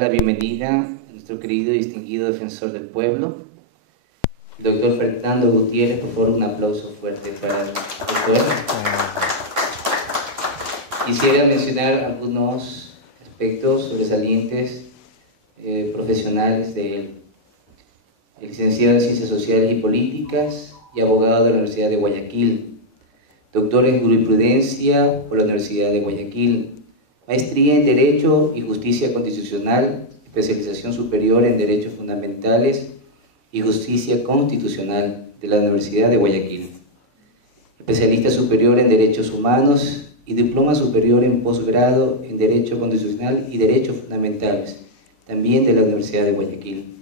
la bienvenida a nuestro querido y distinguido defensor del pueblo, el doctor Fernando Gutiérrez. Por favor, un aplauso fuerte para el doctor. Quisiera mencionar algunos aspectos sobresalientes profesionales de él. El licenciado en Ciencias Sociales y Políticas y abogado de la Universidad de Guayaquil, doctor en Jurisprudencia por la Universidad de Guayaquil, maestría en Derecho y Justicia Constitucional, especialización superior en Derechos Fundamentales y Justicia Constitucional de la Universidad de Guayaquil, especialista superior en Derechos Humanos y diploma superior en posgrado en Derecho Constitucional y Derechos Fundamentales, también de la Universidad de Guayaquil.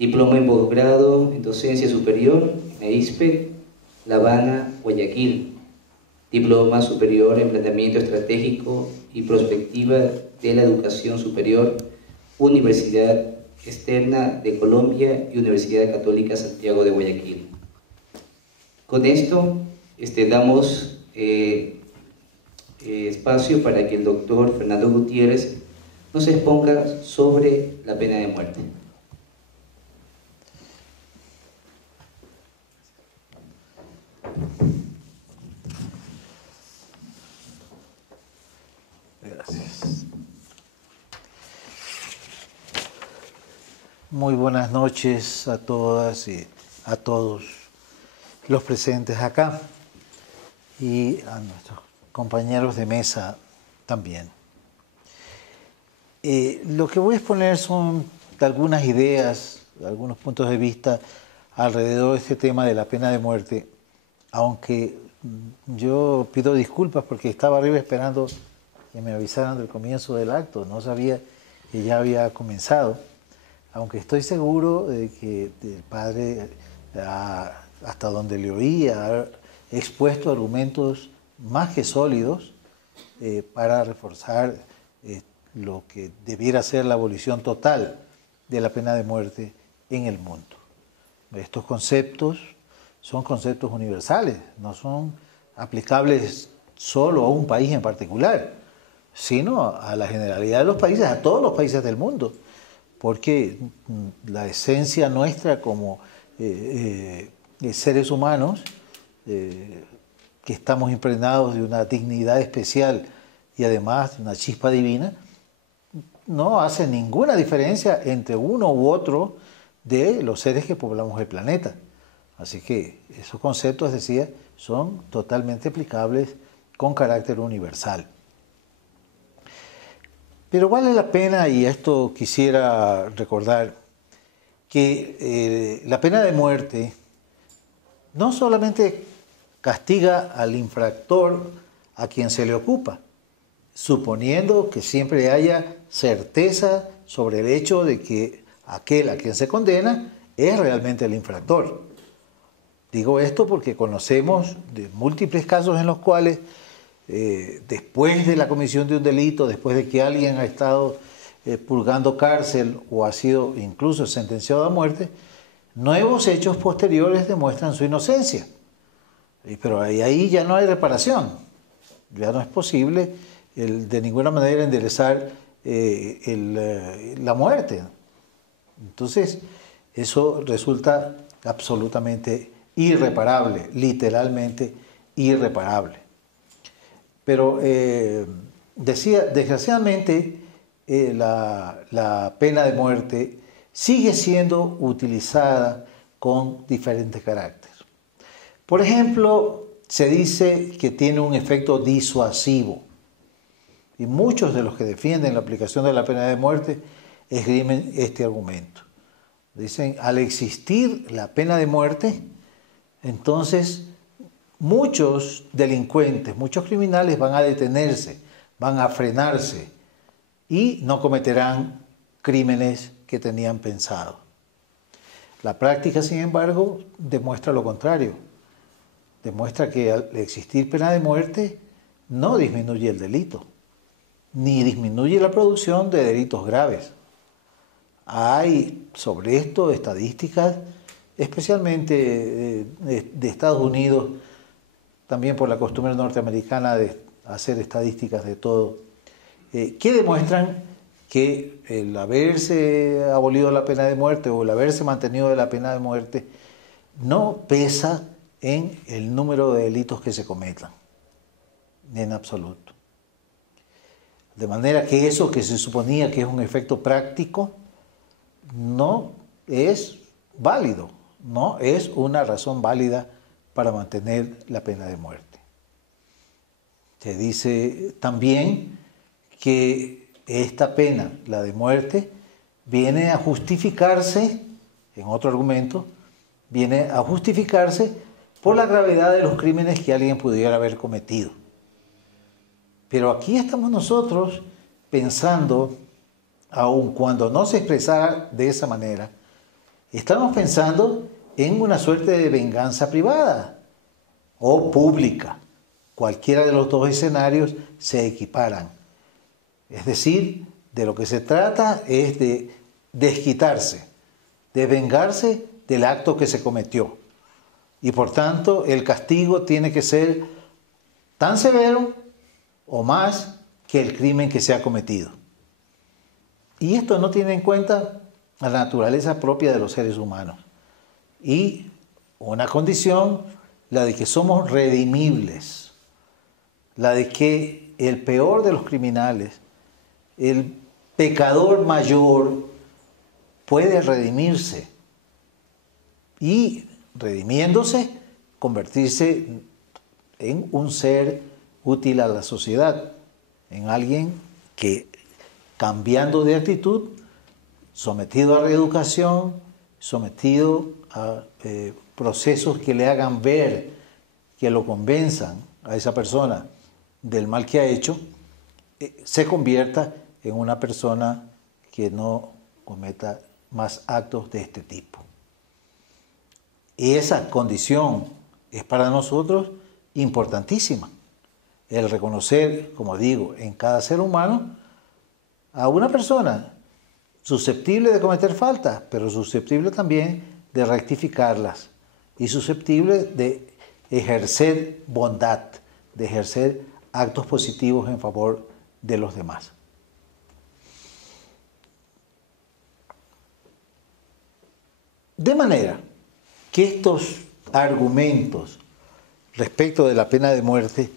Diploma en posgrado en Docencia Superior en EISPE, La Habana, Guayaquil. Diploma superior en Planteamiento Estratégico y Prospectiva de la Educación Superior, Universidad Externa de Colombia y Universidad Católica Santiago de Guayaquil. Con esto damos espacio para que el doctor Fernando Gutiérrez nos exponga sobre la pena de muerte. Gracias. Muy buenas noches a todas y a todos los presentes acá y a nuestros compañeros de mesa también. Lo que voy a exponer son algunas ideas, algunos puntos de vista alrededor de este tema de la pena de muerte, aunque yo pido disculpas porque estaba arriba esperando que me avisaran del comienzo del acto, no sabía que ya había comenzado, aunque estoy seguro de que el padre, hasta donde le oí, ha expuesto argumentos más que sólidos para reforzar lo que debiera ser la abolición total de la pena de muerte en el mundo. Estos conceptos son conceptos universales, no son aplicables solo a un país en particular, sino a la generalidad de los países, a todos los países del mundo, porque la esencia nuestra como seres humanos, que estamos impregnados de una dignidad especial y además de una chispa divina, no hace ninguna diferencia entre uno u otro de los seres que poblamos el planeta. Así que esos conceptos, decía, son totalmente aplicables con carácter universal. Pero vale la pena, y esto quisiera recordar, que la pena de muerte no solamente castiga al infractor a quien se le ocupa, suponiendo que siempre haya certeza sobre el hecho de que aquel a quien se condena es realmente el infractor. Digo esto porque conocemos de múltiples casos en los cuales después de la comisión de un delito, después de que alguien ha estado purgando cárcel o ha sido incluso sentenciado a muerte, nuevos hechos posteriores demuestran su inocencia. Pero ahí ya no hay reparación, ya no es posible de ninguna manera enderezar la muerte. Entonces, eso resulta absolutamente irreparable, literalmente irreparable. Pero decía, desgraciadamente, la pena de muerte sigue siendo utilizada con diferentes caracteres. Por ejemplo, se dice que tiene un efecto disuasivo. Y muchos de los que defienden la aplicación de la pena de muerte esgrimen este argumento. Dicen, al existir la pena de muerte, entonces muchos delincuentes, muchos criminales van a detenerse, van a frenarse y no cometerán crímenes que tenían pensado. La práctica, sin embargo, demuestra lo contrario. Demuestra que al existir pena de muerte no disminuye el delito, ni disminuye la producción de delitos graves. Hay sobre esto estadísticas, especialmente de Estados Unidos, también por la costumbre norteamericana de hacer estadísticas de todo, que demuestran que el haberse abolido la pena de muerte o el haberse mantenido de la pena de muerte no pesa en el número de delitos que se cometan, en absoluto. De manera que eso que se suponía que es un efecto práctico no es válido, no es una razón válida para mantener la pena de muerte. Se dice también que esta pena, la de muerte, viene a justificarse, en otro argumento, viene a justificarse por la gravedad de los crímenes que alguien pudiera haber cometido. Pero aquí estamos nosotros pensando, aun cuando no se expresara de esa manera, estamos pensando en una suerte de venganza privada o pública. Cualquiera de los dos escenarios se equiparan. Es decir, de lo que se trata es de desquitarse, de vengarse del acto que se cometió. Y por tanto, el castigo tiene que ser tan severo o más que el crimen que se ha cometido. Y esto no tiene en cuenta la naturaleza propia de los seres humanos. Y una condición, la de que somos redimibles, la de que el peor de los criminales, el pecador mayor, puede redimirse y, redimiéndose, convertirse en un ser útil a la sociedad, en alguien que, cambiando de actitud, sometido a reeducación, sometido a procesos que le hagan ver, que lo convenzan a esa persona del mal que ha hecho, se convierta en una persona que no cometa más actos de este tipo. Y esa condición es para nosotros importantísima. El reconocer, como digo, en cada ser humano a una persona susceptible de cometer faltas, pero susceptible también de rectificarlas y susceptible de ejercer bondad, de ejercer actos positivos en favor de los demás. De manera que estos argumentos respecto de la pena de muerte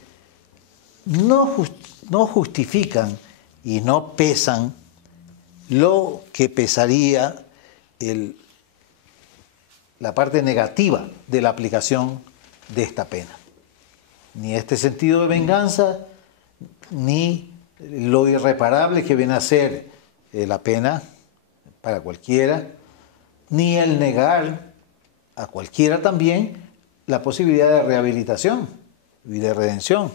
no justifican y no pesan lo que pesaría la parte negativa de la aplicación de esta pena. Ni este sentido de venganza, ni lo irreparable que viene a ser la pena para cualquiera, ni el negar a cualquiera también la posibilidad de rehabilitación y de redención.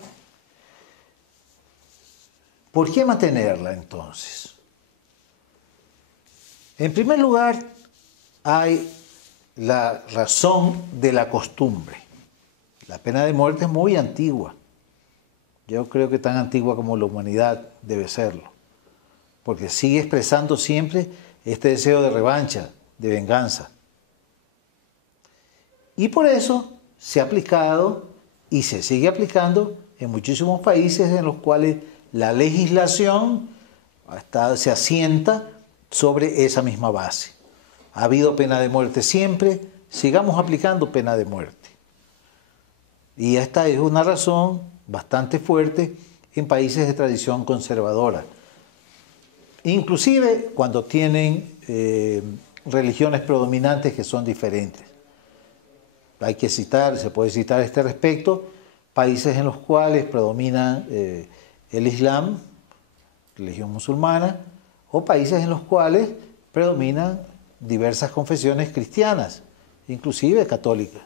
¿Por qué mantenerla entonces? En primer lugar, hay la razón de la costumbre. La pena de muerte es muy antigua. Yo creo que tan antigua como la humanidad debe serlo, porque sigue expresando siempre este deseo de revancha, de venganza. Y por eso se ha aplicado y se sigue aplicando en muchísimos países en los cuales la legislación se asienta sobre esa misma base. Ha habido pena de muerte siempre, sigamos aplicando pena de muerte. Y esta es una razón bastante fuerte en países de tradición conservadora. Inclusive cuando tienen religiones predominantes que son diferentes. Se puede citar a este respecto, países en los cuales predomina el Islam, religión musulmana, o países en los cuales predominan diversas confesiones cristianas, inclusive católicas,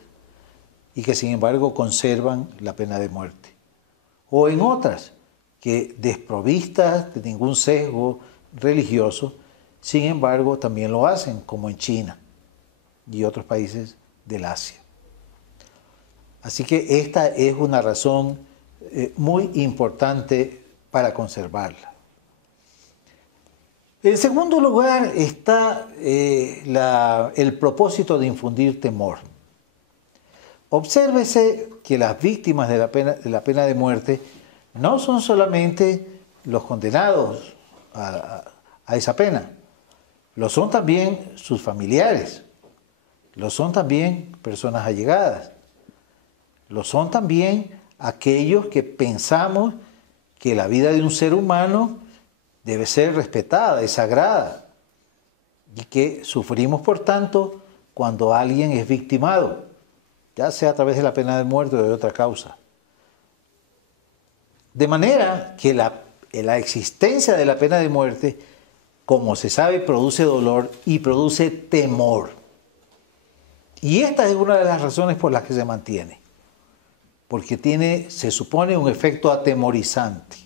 y que sin embargo conservan la pena de muerte. O en otras, que desprovistas de ningún sesgo religioso, sin embargo también lo hacen, como en China y otros países del Asia. Así que esta es una razón muy importante para conservarla. En segundo lugar está el propósito de infundir temor. Obsérvese que las víctimas de la pena de muerte no son solamente los condenados a esa pena. Lo son también sus familiares, lo son también personas allegadas, lo son también aquellos que pensamos que la vida de un ser humano debe ser respetada, es sagrada, y que sufrimos, por tanto, cuando alguien es victimado, ya sea a través de la pena de muerte o de otra causa. De manera que la existencia de la pena de muerte, como se sabe, produce dolor y produce temor. Y esta es una de las razones por las que se mantiene, porque tiene, se supone, un efecto atemorizante.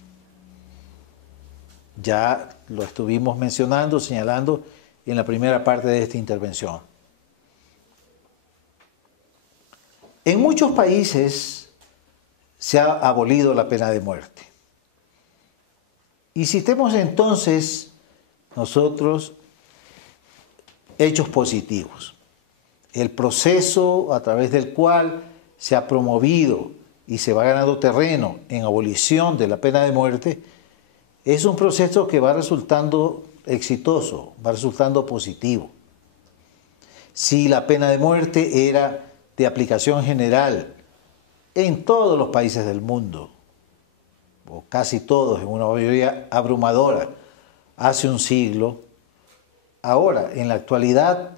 Ya lo estuvimos mencionando, señalando en la primera parte de esta intervención. En muchos países se ha abolido la pena de muerte. Y citemos entonces nosotros hechos positivos. El proceso a través del cual se ha promovido y se va ganando terreno en abolición de la pena de muerte es un proceso que va resultando exitoso, va resultando positivo. Si la pena de muerte era de aplicación general en todos los países del mundo, o casi todos, en una mayoría abrumadora, hace un siglo, ahora, en la actualidad,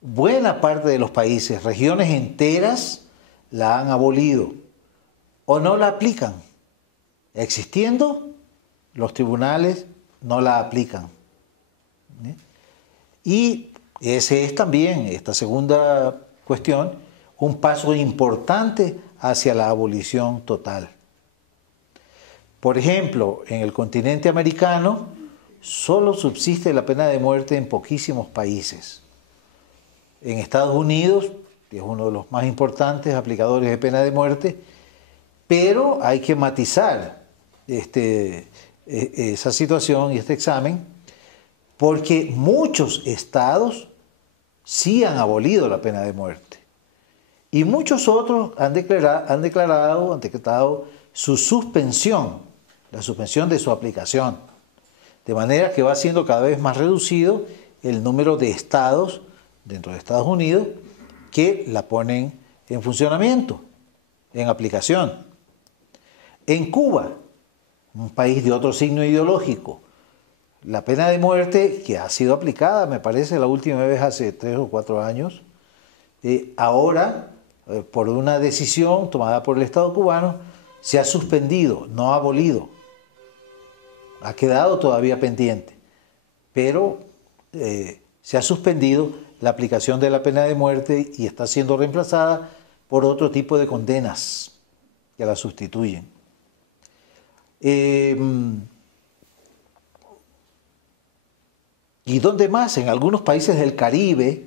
buena parte de los países, regiones enteras, la han abolido o no la aplican. Existiendo, los tribunales no la aplican. Y ese es también, esta segunda cuestión, un paso importante hacia la abolición total. Por ejemplo, en el continente americano solo subsiste la pena de muerte en poquísimos países. En Estados Unidos, que es uno de los más importantes aplicadores de pena de muerte, pero hay que matizar esa situación y este examen, porque muchos estados sí han abolido la pena de muerte y muchos otros han decretado su suspensión, la suspensión de su aplicación, de manera que va siendo cada vez más reducido el número de estados dentro de Estados Unidos que la ponen en funcionamiento, en aplicación. En Cuba, un país de otro signo ideológico, la pena de muerte, que ha sido aplicada, me parece, la última vez hace 3 o 4 años, ahora, por una decisión tomada por el Estado cubano, se ha suspendido, no ha abolido. Ha quedado todavía pendiente, pero se ha suspendido la aplicación de la pena de muerte y está siendo reemplazada por otro tipo de condenas que la sustituyen. ¿Y dónde más? En algunos países del Caribe,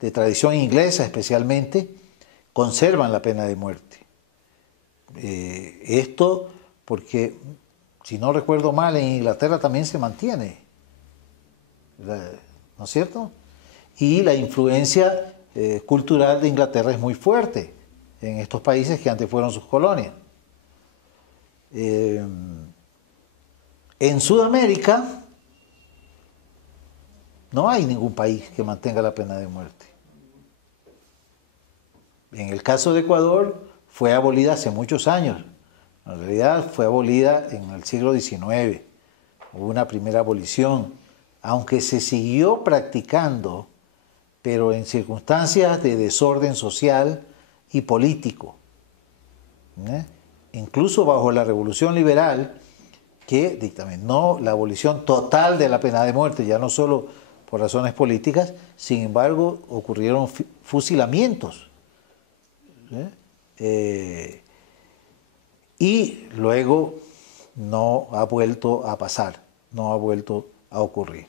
de tradición inglesa especialmente, conservan la pena de muerte. Esto porque, si no recuerdo mal, en Inglaterra también se mantiene, ¿no es cierto? Y la influencia cultural de Inglaterra es muy fuerte en estos países que antes fueron sus colonias. En Sudamérica no hay ningún país que mantenga la pena de muerte. En el caso de Ecuador fue abolida hace muchos años. En realidad fue abolida en el siglo XIX. Hubo una primera abolición, aunque se siguió practicando, pero en circunstancias de desorden social y político. Incluso bajo la Revolución Liberal, que dictaminó la abolición total de la pena de muerte, ya no solo por razones políticas, sin embargo ocurrieron fusilamientos. Y luego no ha vuelto a pasar, no ha vuelto a ocurrir.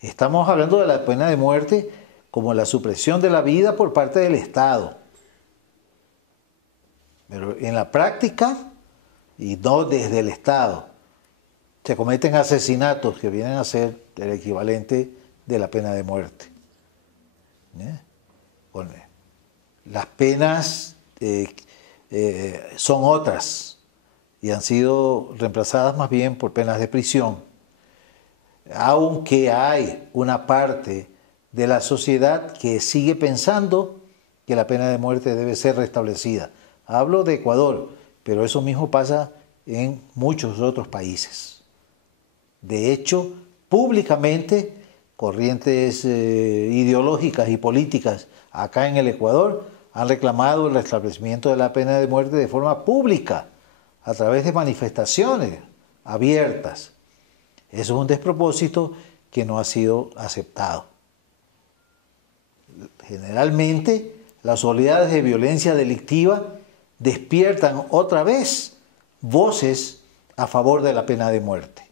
Estamos hablando de la pena de muerte como la supresión de la vida por parte del Estado. Pero en la práctica, y no desde el Estado, se cometen asesinatos que vienen a ser el equivalente de la pena de muerte. Bueno, las penas son otras y han sido reemplazadas más bien por penas de prisión. aunque hay una parte de la sociedad que sigue pensando que la pena de muerte debe ser restablecida. Hablo de Ecuador, pero eso mismo pasa en muchos otros países. De hecho, públicamente, corrientes ideológicas y políticas acá en el Ecuador han reclamado el restablecimiento de la pena de muerte de forma pública, a través de manifestaciones abiertas. Eso es un despropósito que no ha sido aceptado. Generalmente, las oleadas de violencia delictiva despiertan otra vez voces a favor de la pena de muerte.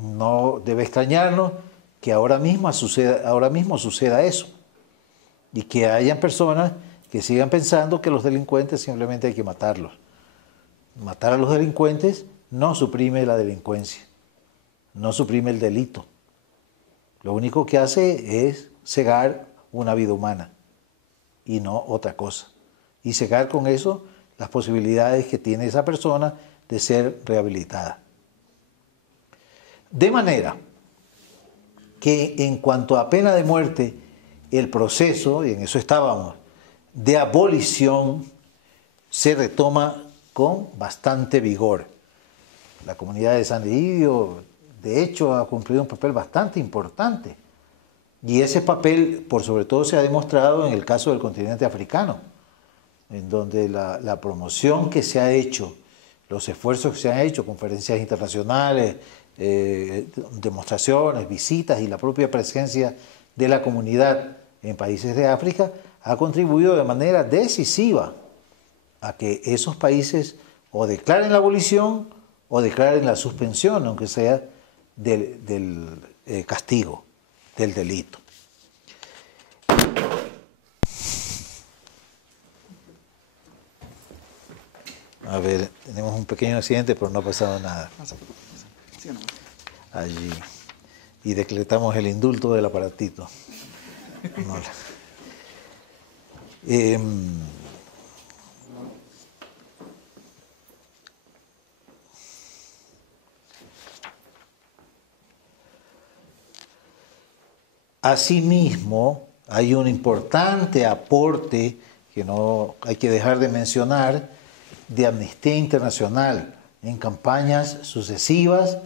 No debe extrañarnos que ahora mismo suceda eso y que hayan personas que sigan pensando que los delincuentes simplemente hay que matarlos. Matar a los delincuentes no suprime la delincuencia, no suprime el delito. Lo único que hace es cegar una vida humana y no otra cosa. Y cegar con eso las posibilidades que tiene esa persona de ser rehabilitada. De manera que en cuanto a pena de muerte, el proceso, y en eso estábamos, de abolición se retoma con bastante vigor. La comunidad de San Egidio, de hecho, ha cumplido un papel bastante importante. Y ese papel, por sobre todo, se ha demostrado en el caso del continente africano, en donde la promoción que se ha hecho, los esfuerzos que se han hecho, conferencias internacionales, demostraciones, visitas y la propia presencia de la comunidad en países de África, ha contribuido de manera decisiva a que esos países o declaren la abolición o declaren la suspensión, aunque sea del castigo, del delito. A ver, tenemos un pequeño accidente, pero no ha pasado nada. Allí. Y decretamos el indulto del aparatito. No. Asimismo, hay un importante aporte que no hay que dejar de mencionar de Amnistía Internacional en campañas sucesivas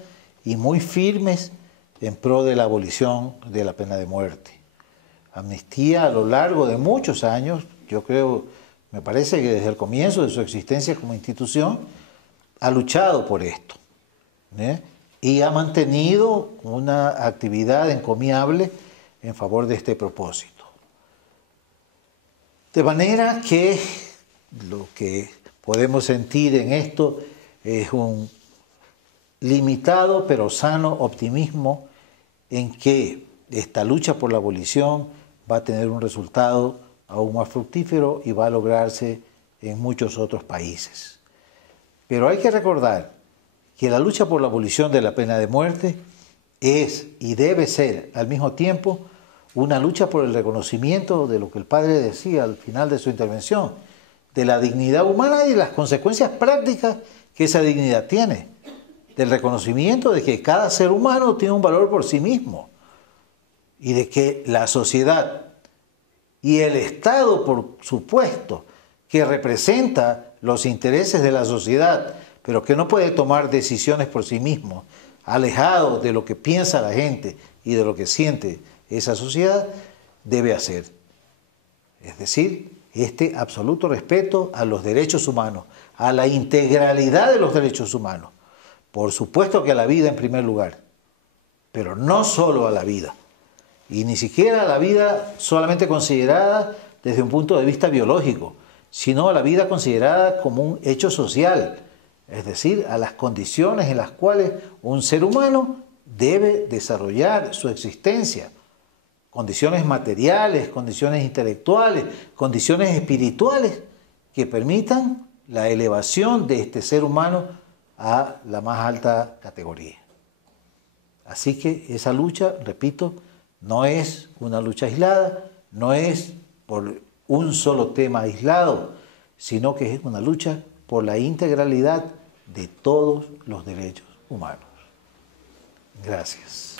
y muy firmes en pro de la abolición de la pena de muerte. Amnistía a lo largo de muchos años, yo creo, me parece que desde el comienzo de su existencia como institución, ha luchado por esto, y ha mantenido una actividad encomiable en favor de este propósito. De manera que lo que podemos sentir en esto es un limitado pero sano optimismo en que esta lucha por la abolición va a tener un resultado aún más fructífero y va a lograrse en muchos otros países. Pero hay que recordar que la lucha por la abolición de la pena de muerte es y debe ser al mismo tiempo una lucha por el reconocimiento de lo que el padre decía al final de su intervención, de la dignidad humana y las consecuencias prácticas que esa dignidad tiene, del reconocimiento de que cada ser humano tiene un valor por sí mismo y de que la sociedad y el Estado, por supuesto, que representa los intereses de la sociedad, pero que no puede tomar decisiones por sí mismo, alejado de lo que piensa la gente y de lo que siente esa sociedad, debe hacer. Es decir, este absoluto respeto a los derechos humanos, a la integralidad de los derechos humanos. Por supuesto que a la vida en primer lugar, pero no solo a la vida. Y ni siquiera a la vida solamente considerada desde un punto de vista biológico, sino a la vida considerada como un hecho social, es decir, a las condiciones en las cuales un ser humano debe desarrollar su existencia. Condiciones materiales, condiciones intelectuales, condiciones espirituales que permitan la elevación de este ser humano a la más alta categoría. Así que esa lucha, repito, no es una lucha aislada, no es por un solo tema aislado, sino que es una lucha por la integralidad de todos los derechos humanos. Gracias.